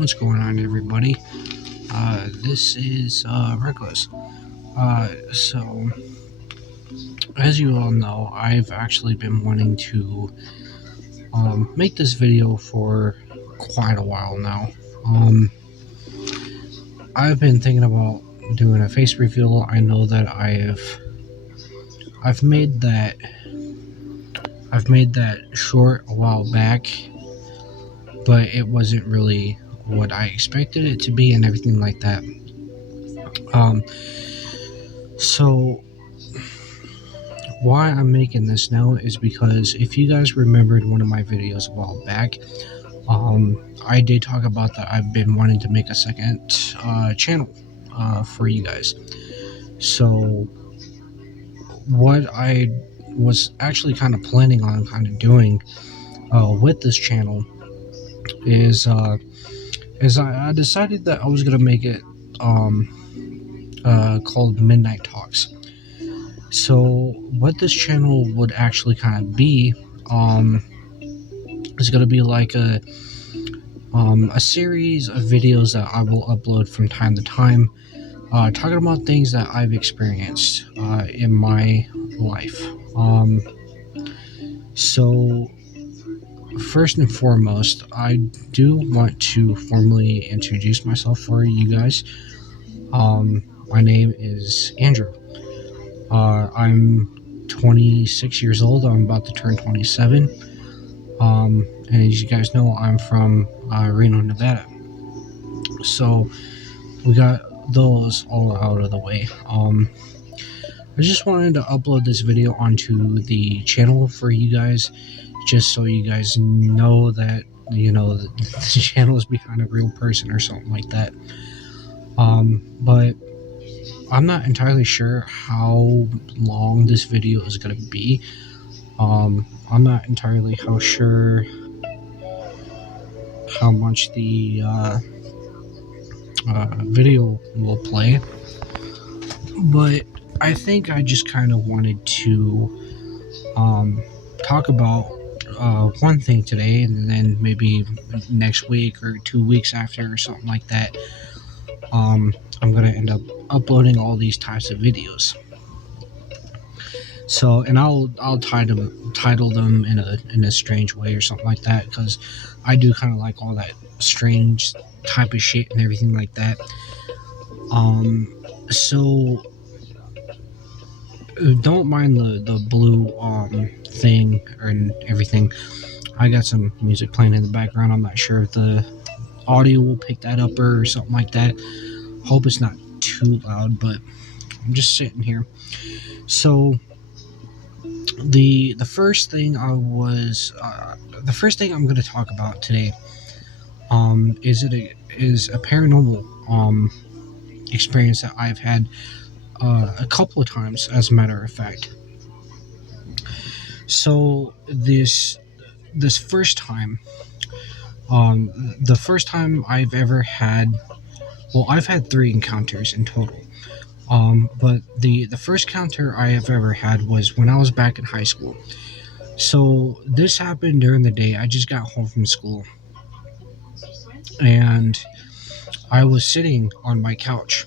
What's going on, everybody? This is Reckless. So, as you all know, I've actually been wanting to make this video for quite a while now. I've been thinking about doing a face reveal. I know that I've made that short a while back, but it wasn't really what I expected it to be and everything like that. So why I'm making this now is because if you guys remembered one of my videos a while back, I did talk about that I've been wanting to make a second channel for you guys. So what I was actually kind of planning on kind of doing with this channel is I decided that I was going to make it called Midnight Talks. So what this channel would actually kind of be is going to be like a series of videos that I will upload from time to time, talking about things that I've experienced in my life. So first and foremost, I do want to formally introduce myself for you guys. My name is Andrew. I'm 26 years old. I'm about to turn 27. And as you guys know, I'm from Reno, Nevada. So we got those all out of the way. I just wanted to upload this video onto the channel for you guys, just so you guys know that, you know, the channel is behind a real person or something like that. But I'm not entirely sure how long this video is going to be. I'm not entirely sure how much the video will play, but I think I just kind of wanted to talk about one thing today, and then maybe next week or 2 weeks after or something like that, I'm gonna end up uploading all these types of videos. So, and I'll title them in a strange way or something like that, because I do kind of like all that strange type of shit and everything like that. So don't mind the blue thing and everything. I got some music playing in the background. I'm not sure if the audio will pick that up or something like that. Hope it's not too loud, but I'm just sitting here. So the first thing I'm going to talk about today is a paranormal experience that I've had a couple of times, as a matter of fact. So this first time, the first time I've ever had, well, I've had 3 encounters in total. But the first encounter I have ever had was when I was back in high school. So this happened during the day. I just got home from school, and I was sitting on my couch,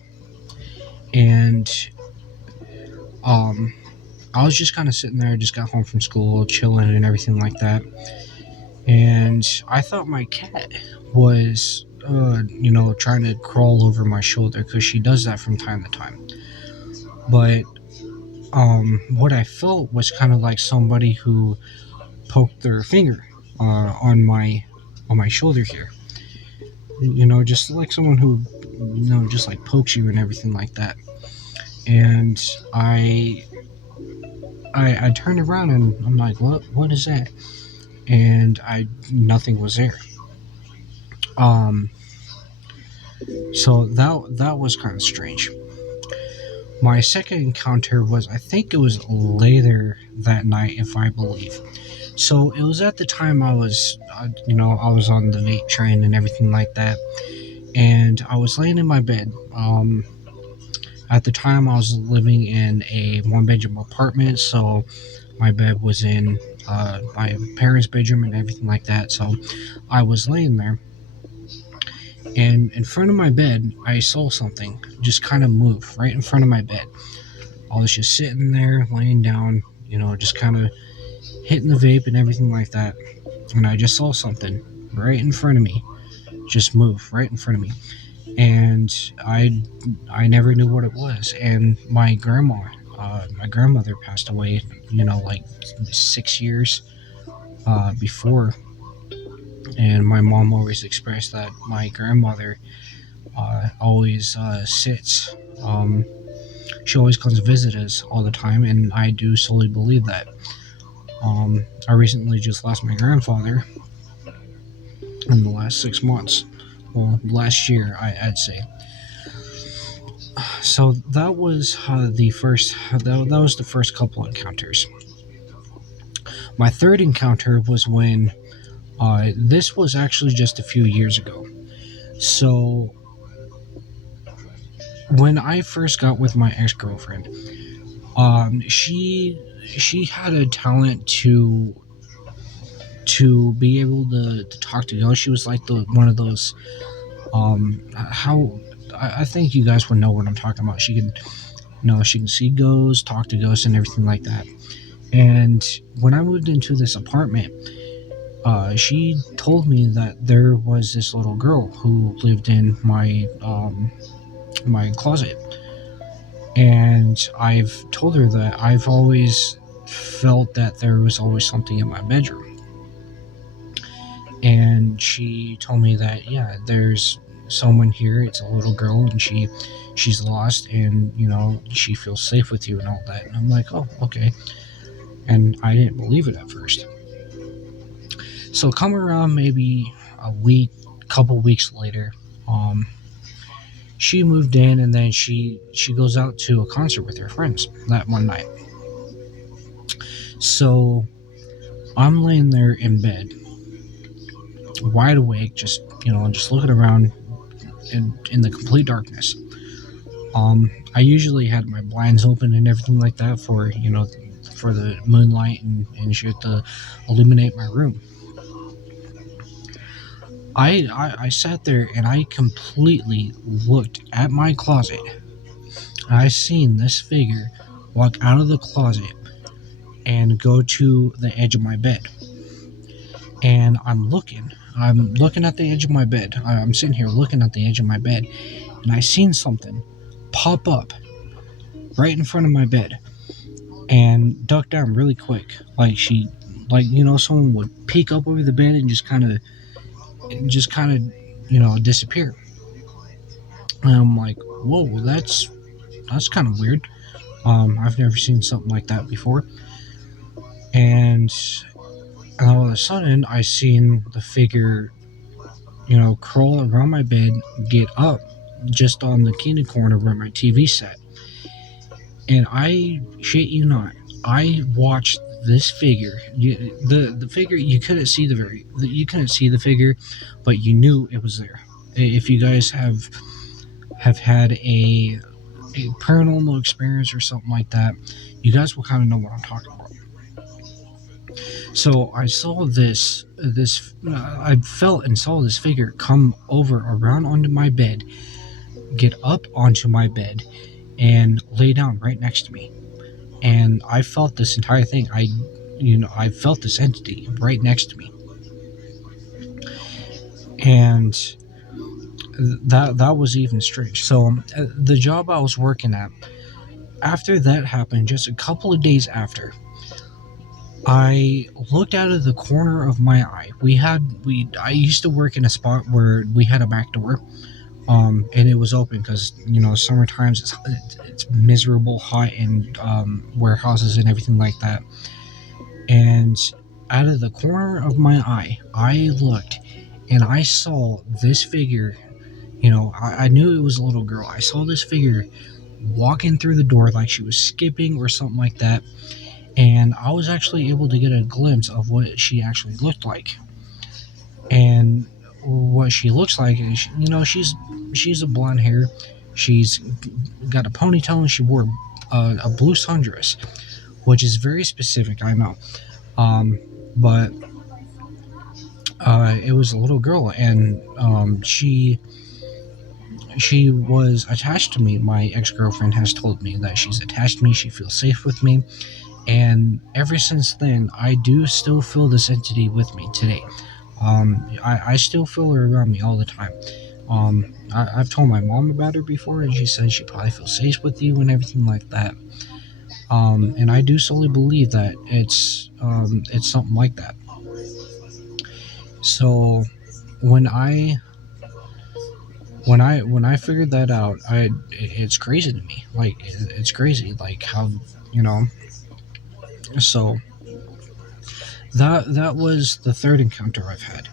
and I was just kind of sitting there. Just got home from school, chilling and everything like that, and I thought my cat was trying to crawl over my shoulder, because she does that from time to time. But what I felt was kind of like somebody who poked their finger on my shoulder here. Just like someone who just like pokes you and everything like that. And I turned around and I'm like, what is that? And nothing was there. So that was kind of strange. My second encounter was, I think it was later that night, if I believe. So it was at the time I was on the vape train and everything like that, and I was laying in my bed. At the time I was living in a 1-bedroom apartment, so my bed was in my parents' bedroom and everything like that. So I was laying there, And in front of my bed, I saw something just kind of move right in front of my bed. I was just sitting there, laying down, just kind of hitting the vape and everything like that. And I just saw something right in front of me just move right in front of me. And I never knew what it was. And my grandmother passed away, like 6 years before. And my mom always expressed that my grandmother always sits. She always comes to visit us all the time, and I do solely believe that. I recently just lost my grandfather in the last 6 months. Well, last year, I'd say. So that was the first. That was the first couple encounters. My third encounter was when this was actually just a few years ago. So when I first got with my ex-girlfriend, she had a talent to be able to talk to ghosts. She was like the one of those how I think you guys would know what I'm talking about. She can see ghosts, talk to ghosts, and everything like that. And when I moved into this apartment, she told me that there was this little girl who lived in my closet, and I've told her that I've always felt that there was always something in my bedroom. And she told me that, yeah, there's someone here. It's a little girl, and she's lost, and she feels safe with you and all that. And I'm like, oh, okay. And I didn't believe it at first. So come around maybe couple weeks later, she moved in, and then she goes out to a concert with her friends that one night. So I'm laying there in bed, wide awake, just looking around in the complete darkness. I usually had my blinds open and everything like that for the moonlight and shit to illuminate my room. I sat there and I completely looked at my closet. I seen this figure walk out of the closet and go to the edge of my bed. And I'm looking at the edge of my bed. I'm sitting here looking at the edge of my bed, and I seen something pop up right in front of my bed and duck down really quick. Someone would peek up over the bed and just kind of disappear. And I'm like, whoa, that's kind of weird. I've never seen something like that before. And all of a sudden, I seen the figure, crawl around my bed, get up just on the kitchen corner where my TV sat. And I shit you not, I watched this figure. The figure, you couldn't see the figure, but you knew it was there. If you guys have had a paranormal experience or something like that, you guys will kind of know what I'm talking about. So I saw I felt and saw this figure come over around onto my bed, get up onto my bed, and lay down right next to me. And I felt this entire thing. I felt this entity right next to me. And that was even strange. So the job I was working at, after that happened, just a couple of days after, I looked out of the corner of my eye. I used to work in a spot where we had a back door, and it was open because summer times it's miserable hot in warehouses and everything like that. And out of the corner of my eye, I looked, and I saw this figure. I knew it was a little girl. I saw this figure walking through the door like she was skipping or something like that. And I was actually able to get a glimpse of what she actually looked like. And what she looks like is, she's a blonde hair. She's got a ponytail, and she wore a blue sundress, which is very specific, I know. But It was a little girl, and she was attached to me. My ex-girlfriend has told me that she's attached to me. She feels safe with me, and ever since then, I do still feel this entity with me today. I still feel her around me all the time. I've told my mom about her before, and she said she probably feels safe with you and everything like that. And I do solely believe that it's something like that. So when I when I figured that out, it's crazy to me. Like it's crazy, like how you know. So that was the third encounter I've had.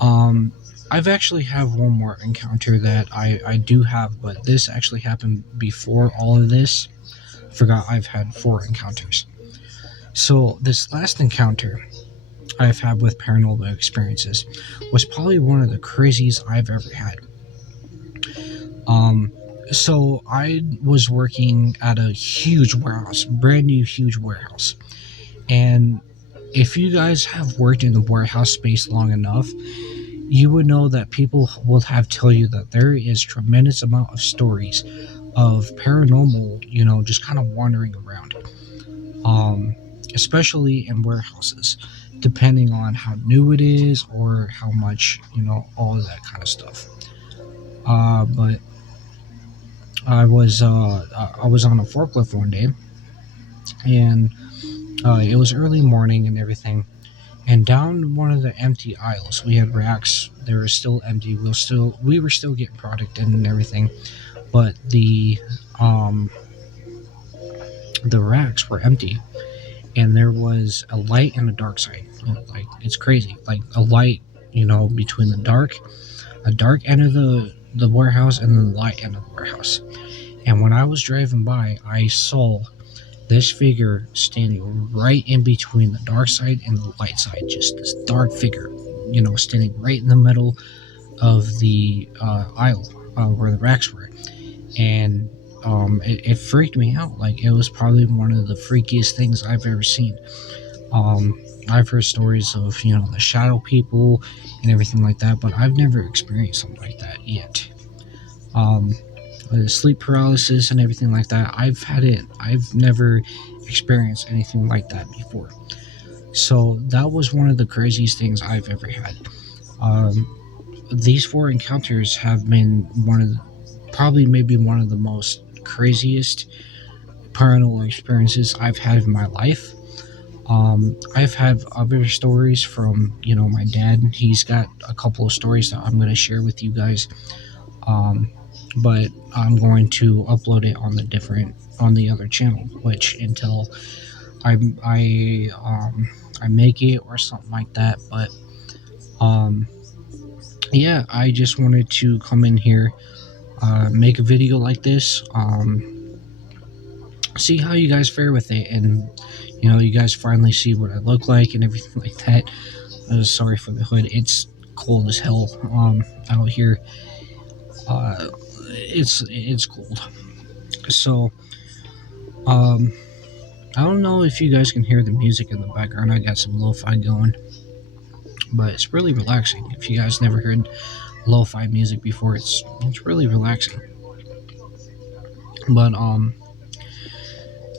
Um, I've actually have one more encounter that I do have, but this actually happened before all of this. I forgot I've had four encounters. So this last encounter I've had with paranormal experiences was probably one of the craziest I've ever had. Um, so I was working at a huge warehouse, brand new huge warehouse, and if you guys have worked in the warehouse space long enough, you would know that people will have tell you that there is tremendous amount of stories of paranormal, just kind of wandering around, um, especially in warehouses, depending on how new it is or how much, all of that kind of stuff. But I was on a forklift one day, and it was early morning and everything. And down one of the empty aisles, we had racks. They were still empty. We were still getting product in and everything, but um the racks were empty, and there was a light and a dark side. Like it's crazy. Like a light, between a dark end of the warehouse and then the light end of the warehouse. And when I was driving by, I saw this figure standing right in between the dark side and the light side. Just this dark figure, standing right in the middle of the aisle where the racks were. And it freaked me out. Like it was probably one of the freakiest things I've ever seen. I've heard stories of, the shadow people and everything like that, but I've never experienced something like that yet. Um, Sleep paralysis and everything like that, I've had it. I've never experienced anything like that before. So that was one of the craziest things I've ever had. These four encounters have been probably maybe one of the most craziest paranormal experiences I've had in my life. I've had other stories from, my dad. He's got a couple of stories that I'm going to share with you guys. But I'm going to upload it on the other channel, which until I make it or something like that. But um, yeah, I just wanted to come in here, make a video like this, see how you guys fare with it, and you guys finally see what I look like and everything like that. Sorry for the hood. It's cold as hell out here. It's cold. So I don't know if you guys can hear the music in the background. I got some lo-fi going, but it's really relaxing. If you guys never heard lo-fi music before, it's really relaxing. But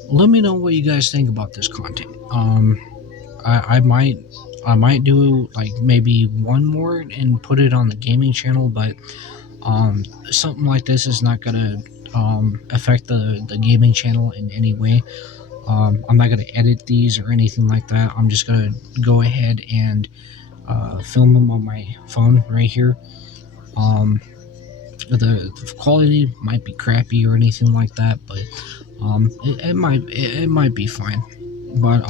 let me know what you guys think about this content. I might do like maybe one more and put it on the gaming channel, but something like this is not gonna affect the gaming channel in any way. I'm not gonna edit these or anything like that. I'm just gonna go ahead and film them on my phone right here. The quality might be crappy or anything like that, but it might be fine. But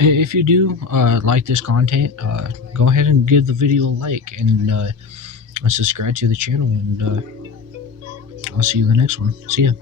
if you do like this content, go ahead and give the video a like and subscribe to the channel, and I'll see you in the next one. See ya.